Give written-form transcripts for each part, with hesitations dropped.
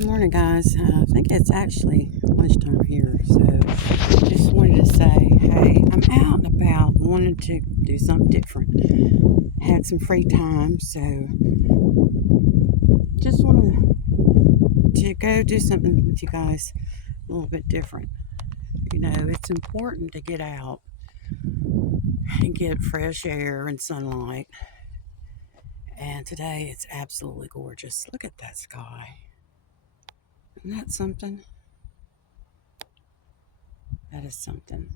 Good morning, guys. I think it's actually lunchtime here, so just wanted to say, hey, I'm out and about, wanted to do something different. Had some free time, so just wanted to go do something with you guys a little bit different. You know, it's important to get out and get fresh air and sunlight. And today it's absolutely gorgeous. Look at that sky. Isn't that something? That is something.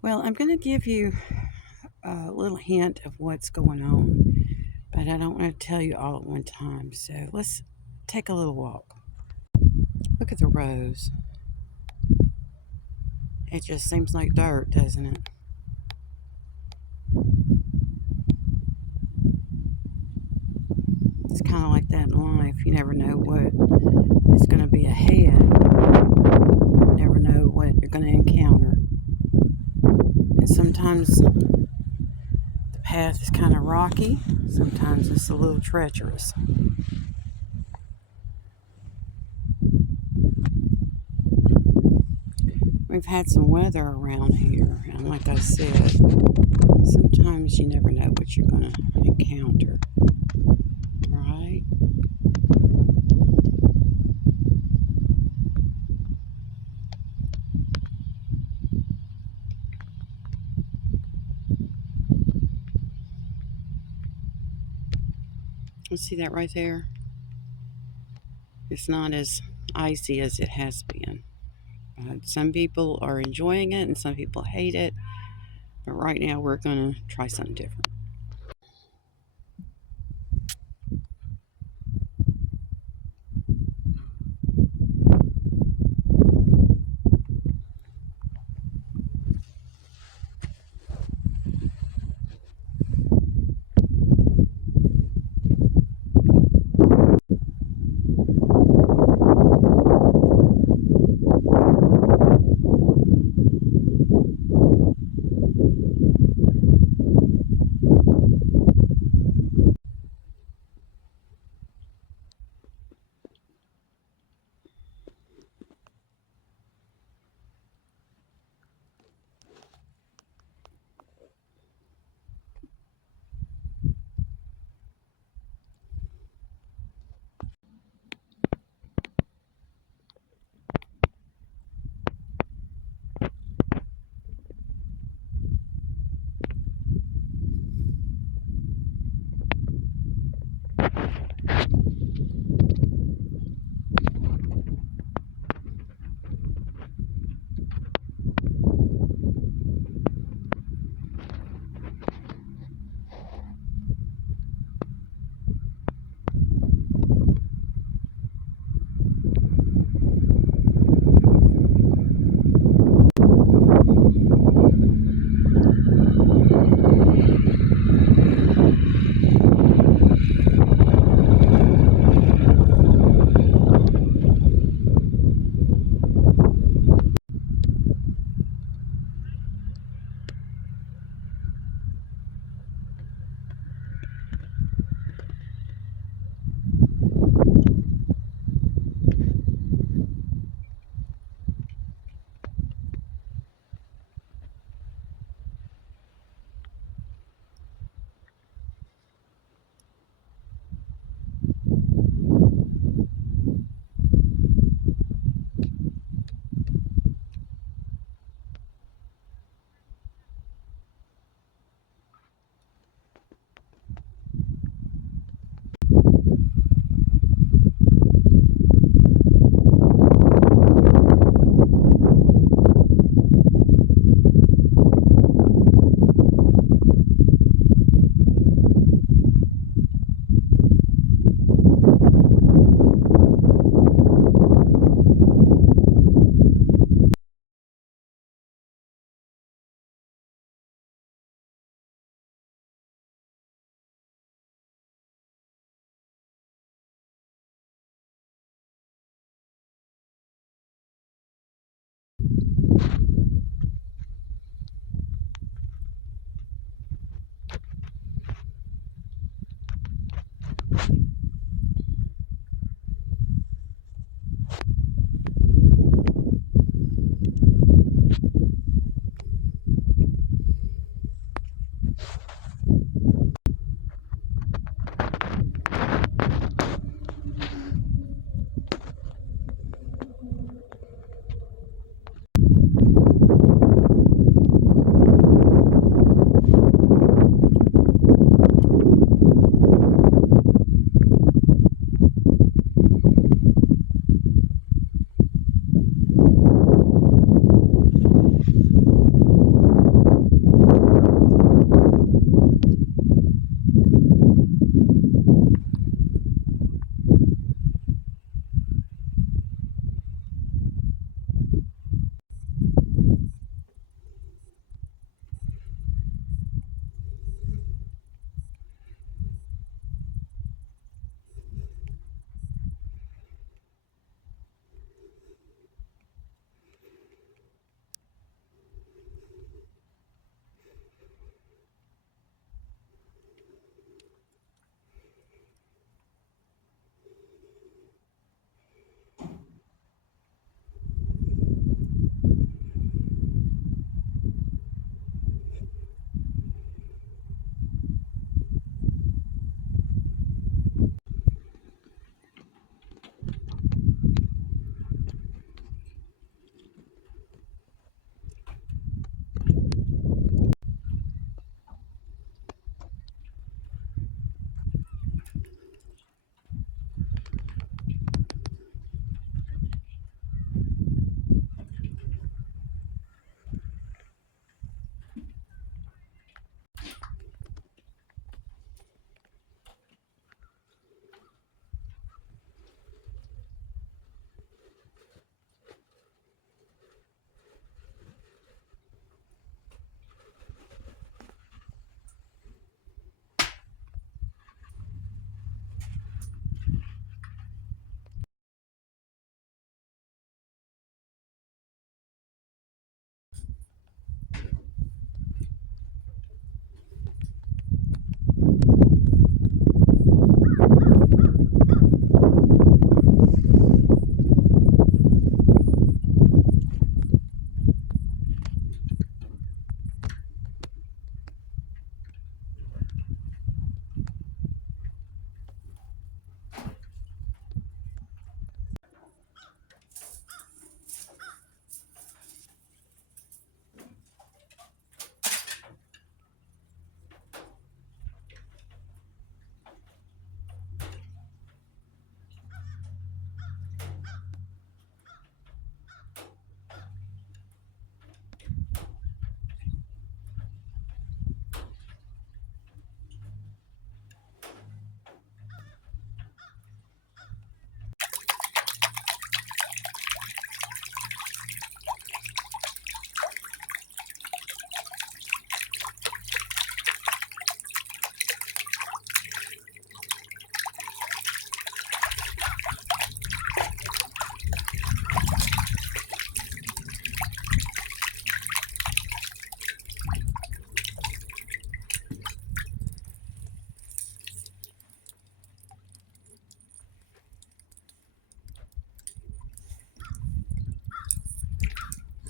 Well, I'm going to give you a little hint of what's going on, but I don't want to tell you all at one time. So let's take a little walk. Look at the rose. It just seems like dirt, doesn't it? It's kind of like that in life. You never know what is going to be ahead. You never know what you're going to encounter. And sometimes the path is kind of rocky. Sometimes it's a little treacherous. We've had some weather around here, and like I said, sometimes you never know what you're going to encounter, right? You see that right there? It's not as icy as it has been. Some people are enjoying it and some people hate it, but right now we're going to try something different.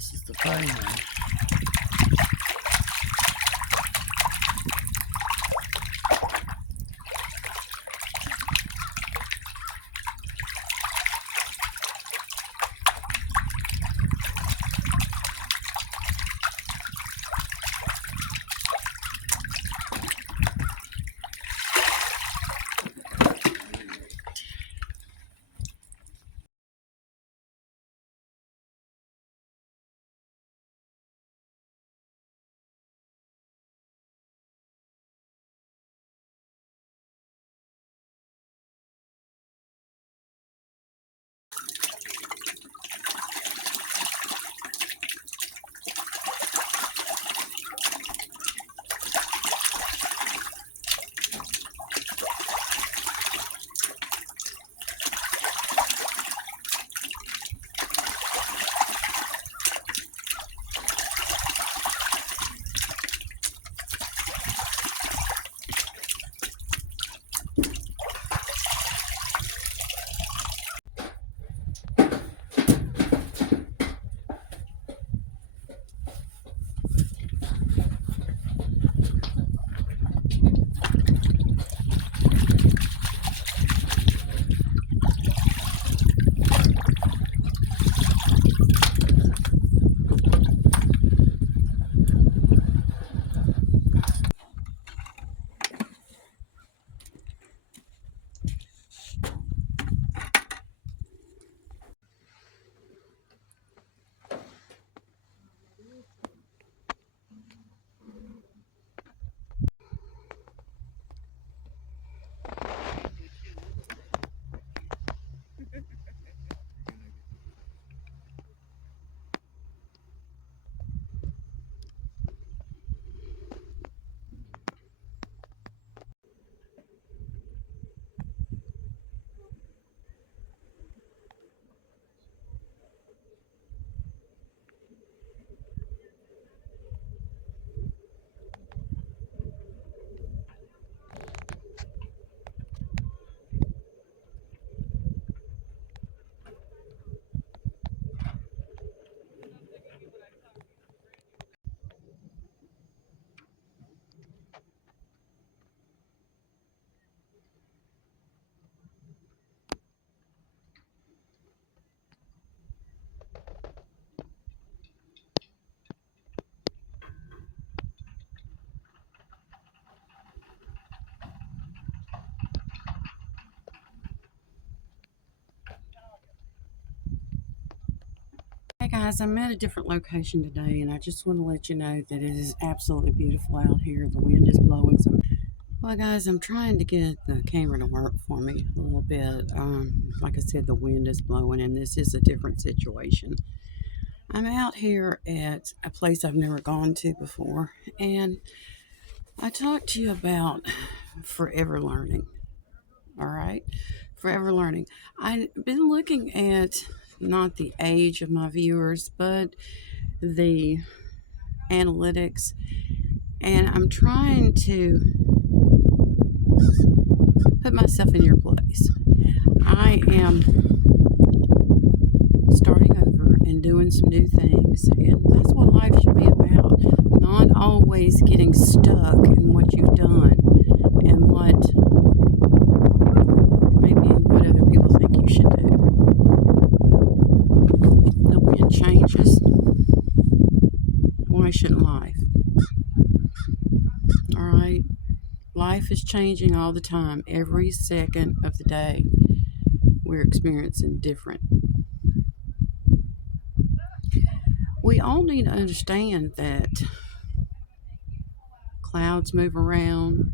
This is the fun one. guys, I'm at a different location today, and I just want to let you know that it is absolutely beautiful out here. The wind is blowing some. Well, guys, I'm trying to get the camera to work for me a little bit. Like I said, the wind is blowing, and this is a different situation. I'm out here at a place I've never gone to before, and I talked to you about forever learning. All right, forever learning. I've been looking at not the age of my viewers, but the analytics, and I'm trying to put myself in your place. I am starting over and doing some new things, and that's what life should be about. Not always getting stuck in what you've done and what other people think you should do. The wind changes. Why shouldn't life? All right. Life is changing all the time. Every second of the day, we're experiencing different. We all need to understand that clouds move around,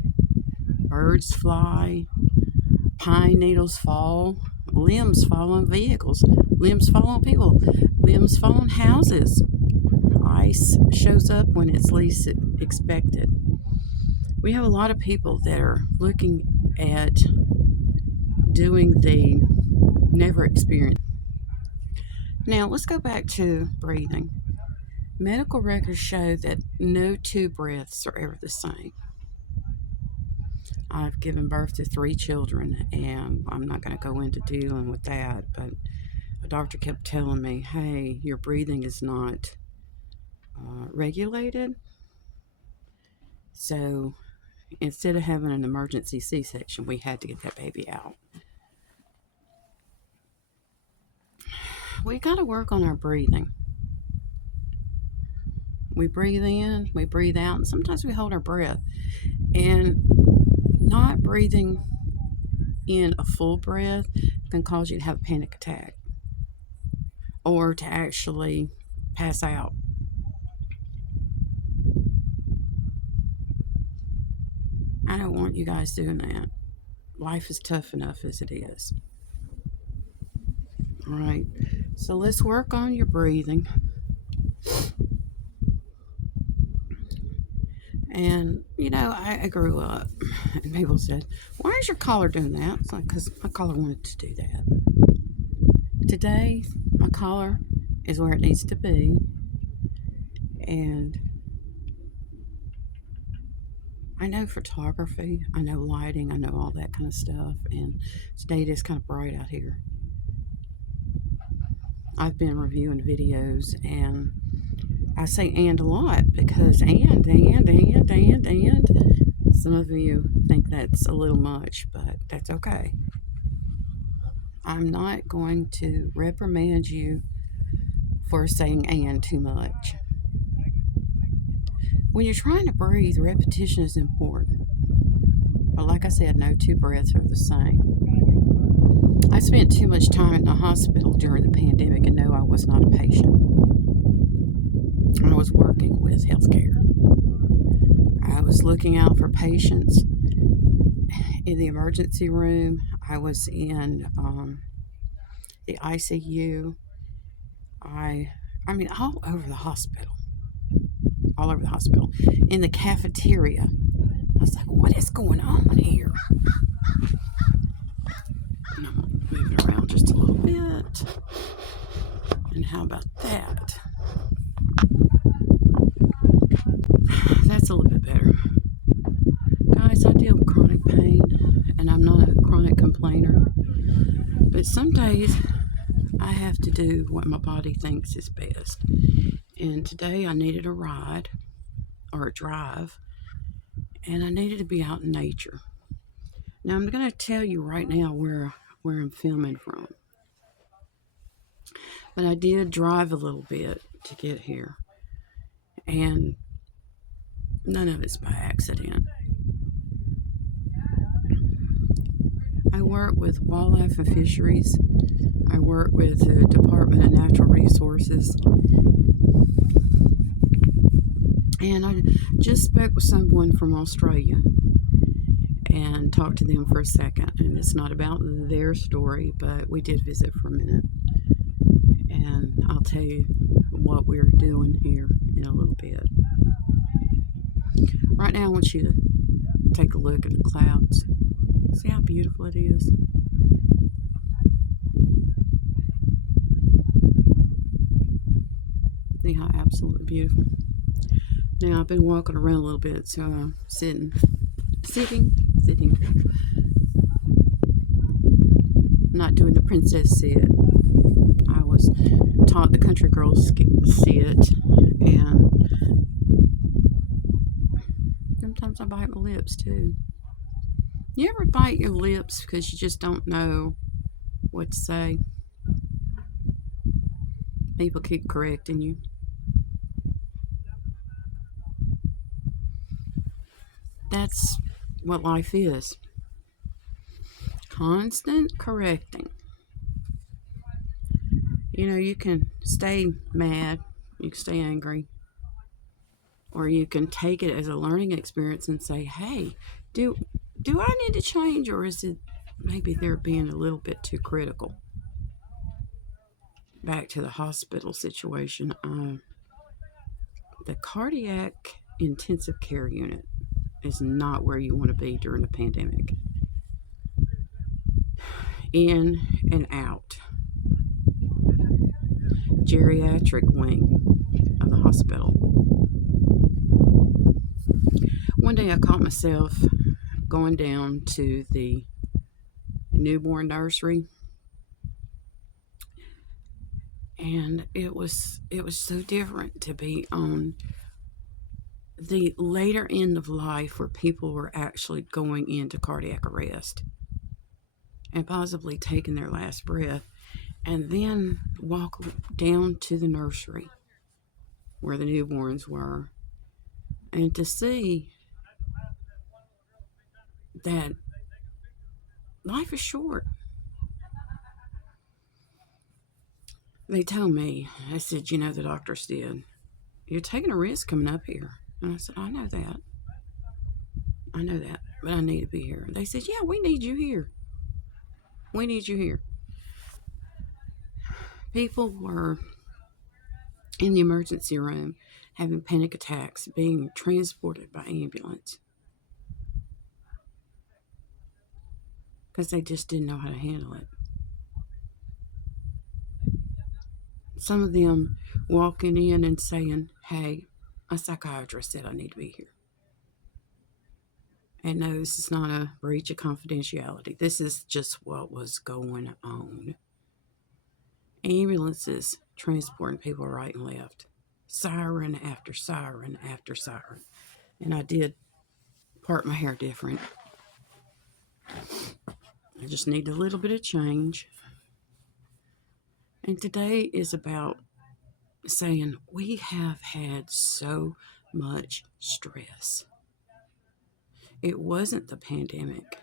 birds fly, pine needles fall, limbs fall on vehicles, limbs fall on people, limbs fall on houses. Ice shows up when it's least expected. We have a lot of people that are looking at doing the never experience. Now, let's go back to breathing. Medical records show that no two breaths are ever the same. I've given birth to 3 children, and I'm not going to go into dealing with that, but a doctor kept telling me, hey, your breathing is not regulated. So instead of having an emergency C-section, we had to get that baby out. We got to work on our breathing. We breathe in, we breathe out, and sometimes we hold our breath. And not breathing in a full breath can cause you to have a panic attack or to actually pass out. I don't want you guys doing that. Life is tough enough as it is. All right, so let's work on your breathing. And, I grew up, and people said, why is your collar doing that? It's like, because my collar wanted to do that. Today, my collar is where it needs to be. And I know photography, I know lighting, I know all that kind of stuff. And today it is kind of bright out here. I've been reviewing videos, and I say and a lot because and. Some of you think that's a little much, but that's okay. I'm not going to reprimand you for saying and too much. When you're trying to breathe, repetition is important. But like I said, no two breaths are the same. I spent too much time in the hospital during the pandemic, and no, I was not a patient. I was working with healthcare. I was looking out for patients in the emergency room. I was in the ICU. I mean, all over the hospital. All over the hospital. In the cafeteria. I was like, what is going on here? And I'm going to move it around just a little bit. And how about that? That's a little bit better. Guys, I deal with chronic pain, and I'm not a chronic complainer. But some days, I have to do what my body thinks is best. And today, I needed a ride, or a drive, and I needed to be out in nature. Now, I'm going to tell you right now where I'm filming from. But I did drive a little bit to get here. And none of it's by accident. I work with wildlife and fisheries I work with the Department of Natural Resources, and I just spoke with someone from Australia and talked to them for a second. And it's not about their story, but we did visit for a minute. And I'll tell you what we're doing here in a little bit. Right now, I want you to take a look at the clouds. See how beautiful it is? See how absolutely beautiful. Now, I've been walking around a little bit, so I'm sitting. I'm not doing the princess sit. I was taught the country girls sit, and sometimes I bite my lips too. You ever bite your lips because you just don't know what to say? People keep correcting you. That's what life is. Constant correcting. You know, you can stay mad, you can stay angry, or you can take it as a learning experience and say, hey, do I need to change, or is it maybe they're being a little bit too critical? Back to the hospital situation. The cardiac intensive care unit is not where you want to be during the pandemic. In and out. Geriatric wing of the hospital. One day I caught myself going down to the newborn nursery, and it was so different to be on the later end of life where people were actually going into cardiac arrest and possibly taking their last breath, and then walk down to the nursery where the newborns were, and to see that life is short. They told me, I said, you know, the doctors did, you're taking a risk coming up here. And I said, I know that, but I need to be here. They said, yeah, we need you here. We need you here. People were in the emergency room having panic attacks, being transported by ambulance because they just didn't know how to handle it. Some of them walking in and saying, hey, a psychiatrist said I need to be here. And no, this is not a breach of confidentiality. This is just what was going on. Ambulances transporting people right and left. Siren after siren after siren. And I did part my hair different. I just need a little bit of change. And today is about saying we have had so much stress. It wasn't the pandemic.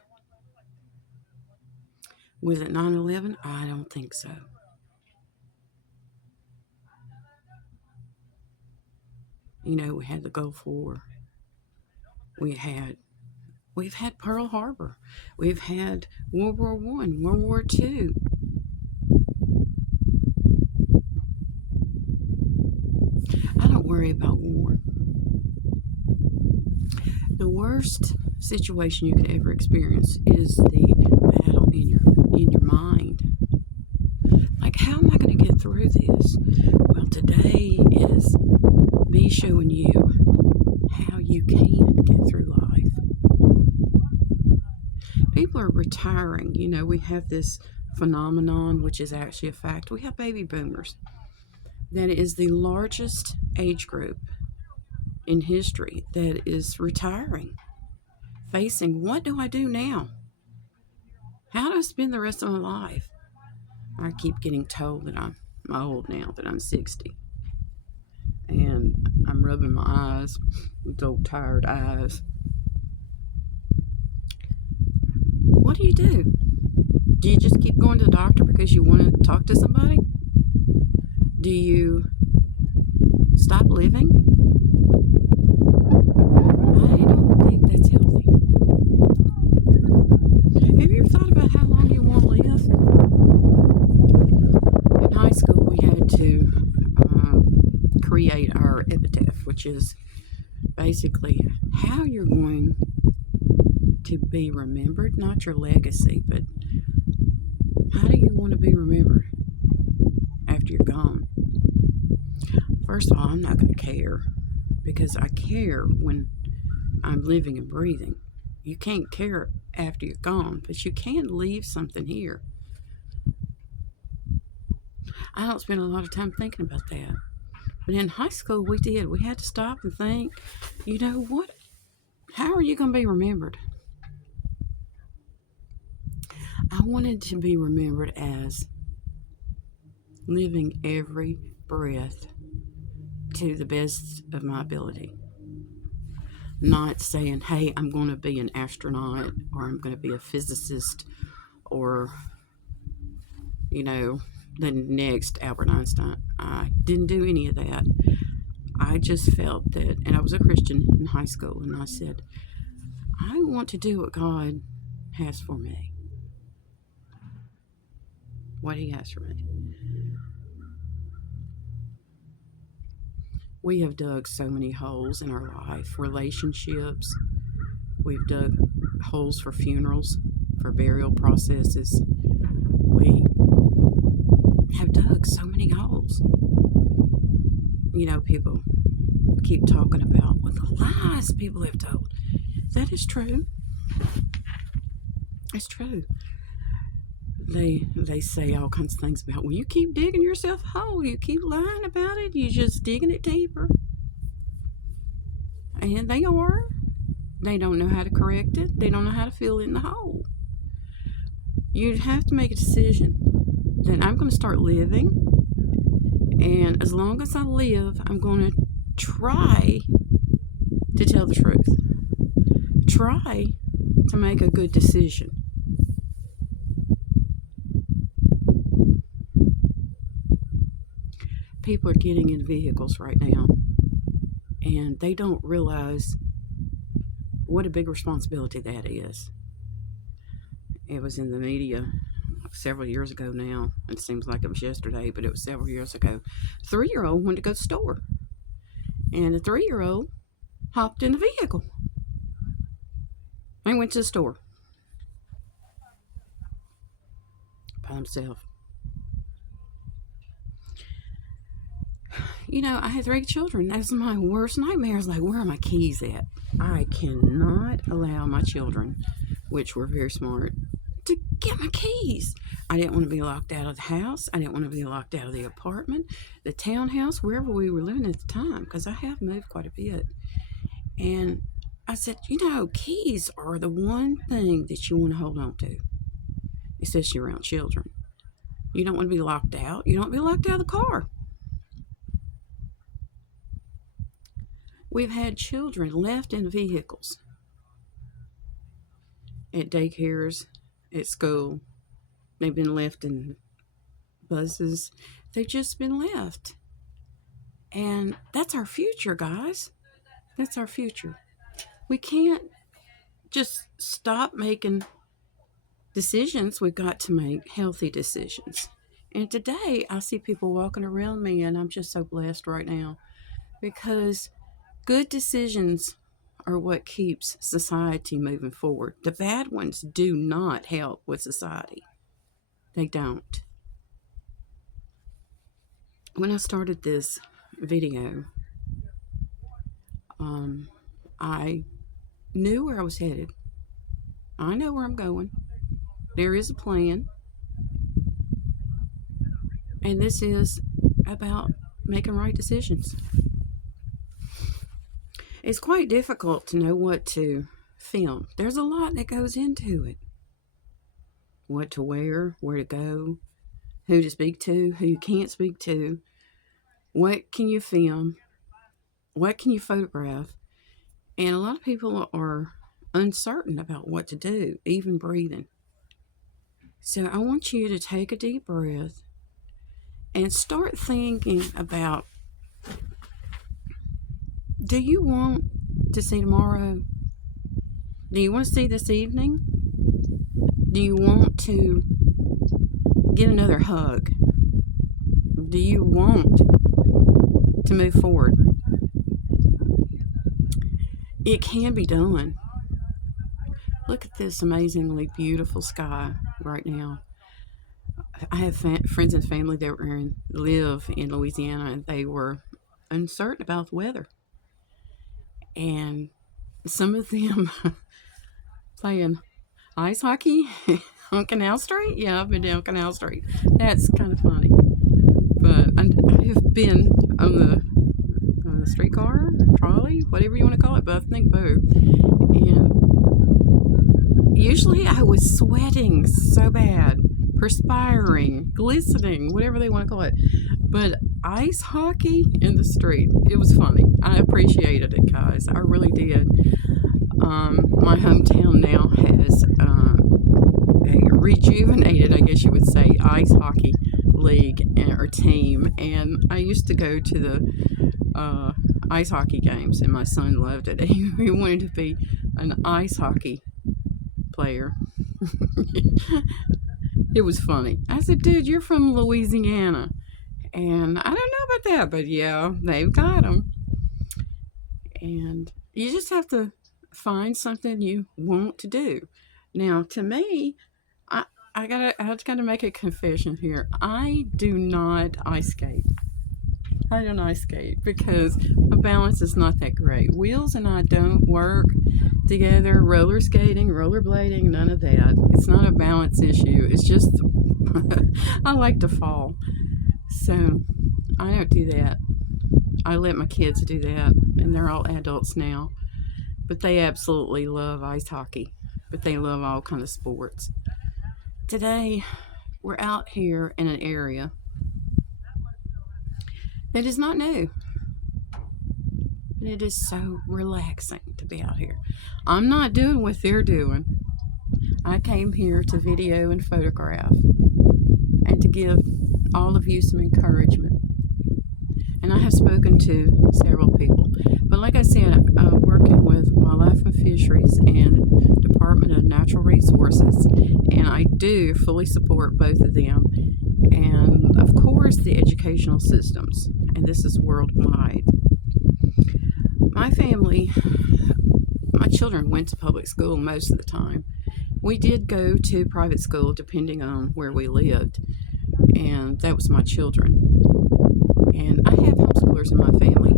Was it 9/11? I don't think so. You know, we had the Gulf War. We've had Pearl Harbor. We've had World War I, World War II. I don't worry about war. The worst situation you could ever experience is the battle in your mind. Like, how am I going to get through this? Well, today is me showing you how you can get through life. People are retiring. You know, we have this phenomenon, which is actually a fact. We have baby boomers. That is the largest age group in history that is retiring, facing, what do I do now? How do I spend the rest of my life? I keep getting told that I'm old now, that I'm 60. And I'm rubbing my eyes with old tired eyes. What do you do? Do you just keep going to the doctor because you want to talk to somebody? Do you stop living? I don't think that's healthy. Have you ever thought about how long you want to live? In high school, we had to create our epitaph, which is basically how you're going to be remembered, not your legacy, but how do you want to be remembered after you're gone? First of all, I'm not going to care, because I care when I'm living and breathing. You can't care after you're gone, but you can leave something here. I don't spend a lot of time thinking about that. But in high school, we did. We had to stop and think, you know what? How are you going to be remembered? I wanted to be remembered as living every breath to the best of my ability. Not saying, hey, I'm going to be an astronaut, or I'm going to be a physicist, or, the next Albert Einstein. I didn't do any of that. I just felt that, and I was a Christian in high school, and I said, I want to do what God has for me. What He has for me. We have dug so many holes in our life, relationships. We've dug holes for funerals, for burial processes. We have dug so many holes. People keep talking about what the lies people have told. That is true. It's true. They say all kinds of things about, well, you keep digging yourself a hole. You keep lying about it. You're just digging it deeper. And they are. They don't know how to correct it. They don't know how to fill in the hole. You have to make a decision that I'm going to start living. And as long as I live, I'm going to try to tell the truth. Try to make a good decision. People are getting in vehicles right now, and they don't realize what a big responsibility that is. It was in the media several years ago now. It seems like it was yesterday, but it was several years ago. A 3-year-old wanted to go to the store, and the 3-year-old hopped in the vehicle and went to the store by himself. I had 3 children. That was my worst nightmare. I was like, where are my keys at? I cannot allow my children, which were very smart, to get my keys. I didn't want to be locked out of the house. I didn't want to be locked out of the apartment, the townhouse, wherever we were living at the time, because I have moved quite a bit. And I said, keys are the one thing that you want to hold on to, especially around children. You don't want to be locked out. You don't want to be locked out of the car. We've had children left in vehicles at daycares, at school. They've been left in buses. They've just been left. And that's our future, guys. That's our future. We can't just stop making decisions. We've got to make healthy decisions. And today, I see people walking around me, and I'm just so blessed right now, because good decisions are what keeps society moving forward. The bad ones do not help with society. They don't. When I started this video, I knew where I was headed. I know where I'm going. There is a plan. And this is about making right decisions. It's quite difficult to know what to film. There's a lot that goes into it. What to wear, where to go, who to speak to, who you can't speak to, what can you film, what can you photograph. And a lot of people are uncertain about what to do, even breathing. So I want you to take a deep breath and start thinking about, do you want to see tomorrow? Do you want to see this evening? Do you want to get another hug? Do you want to move forward? It can be done. Look at this amazingly beautiful sky right now. I have friends and family that live in Louisiana, and they were uncertain about the weather. And some of them playing ice hockey on Canal Street. Yeah, I've been down Canal Street. That's kind of funny. But I have been on the streetcar, trolley, whatever you want to call it, but I think both. And usually I was sweating so bad, perspiring, glistening, whatever they want to call it. But ice hockey in the street, it was funny. I appreciated it, guys. I really did. My hometown now has a rejuvenated, I guess you would say, ice hockey league or team. And I used to go to the ice hockey games, and my son loved it. He wanted to be an ice hockey player. It was funny. I said, dude, you're from Louisiana. And I don't know about that, but yeah, they've got them. And you just have to find something you want to do. Now, to me, I gotta make a confession here. I do not ice skate. I don't ice skate because my balance is not that great. Wheels and I don't work together. Roller skating, rollerblading, none of that. It's not a balance issue. It's just I like to fall. So I don't do that. I let my kids do that, and they're all adults now. But they absolutely love ice hockey. But they love all kinds of sports. Today, we're out here in an area that is not new. But it is so relaxing to be out here. I'm not doing what they're doing. I came here to video and photograph and to give all of you some encouragement. And I have spoken to several people. But like I said, I'm working with Wildlife and Fisheries and Department of Natural Resources. And I do fully support both of them. And of course, the educational systems. And this is worldwide. My family, my children went to public school most of the time. We did go to private school depending on where we lived. And that was my children. And I have homeschoolers in my family.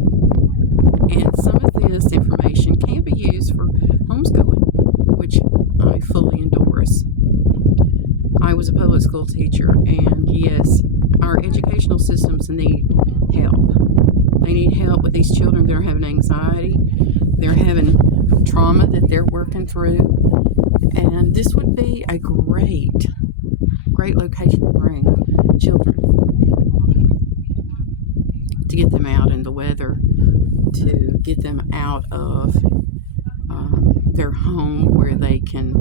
And some of this information can be used for homeschooling, which I fully endorse. I was a public school teacher, and yes, our educational systems need help. They need help with these children that are having anxiety. They're having trauma that they're working through. And this would be a great location to bring children, to get them out in the weather, to get them out of their home where they can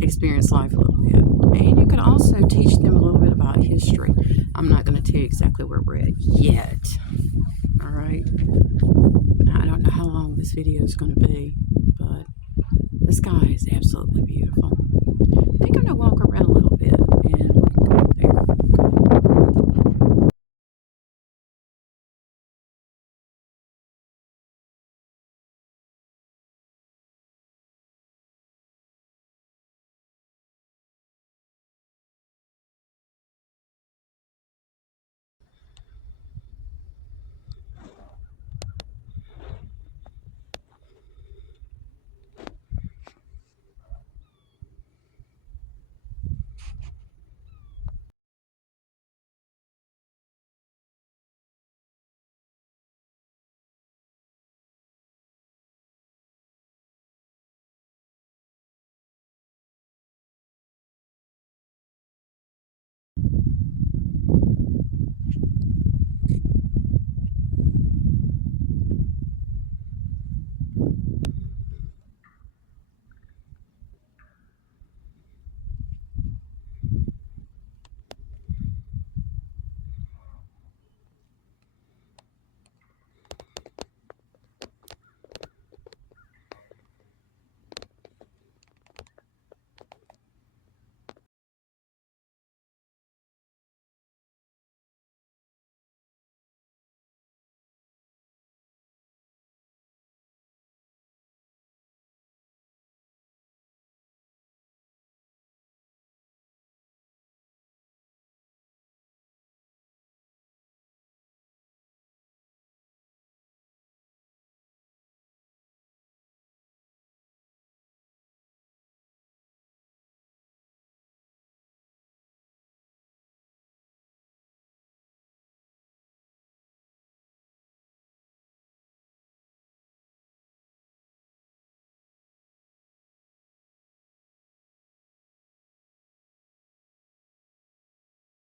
experience life a little bit. And you can also teach them a little bit about history. I'm not going to tell you exactly where we're at yet. All right. I don't know how long this video is going to be, but the sky is absolutely beautiful. I think I'm going to walk around a little bit.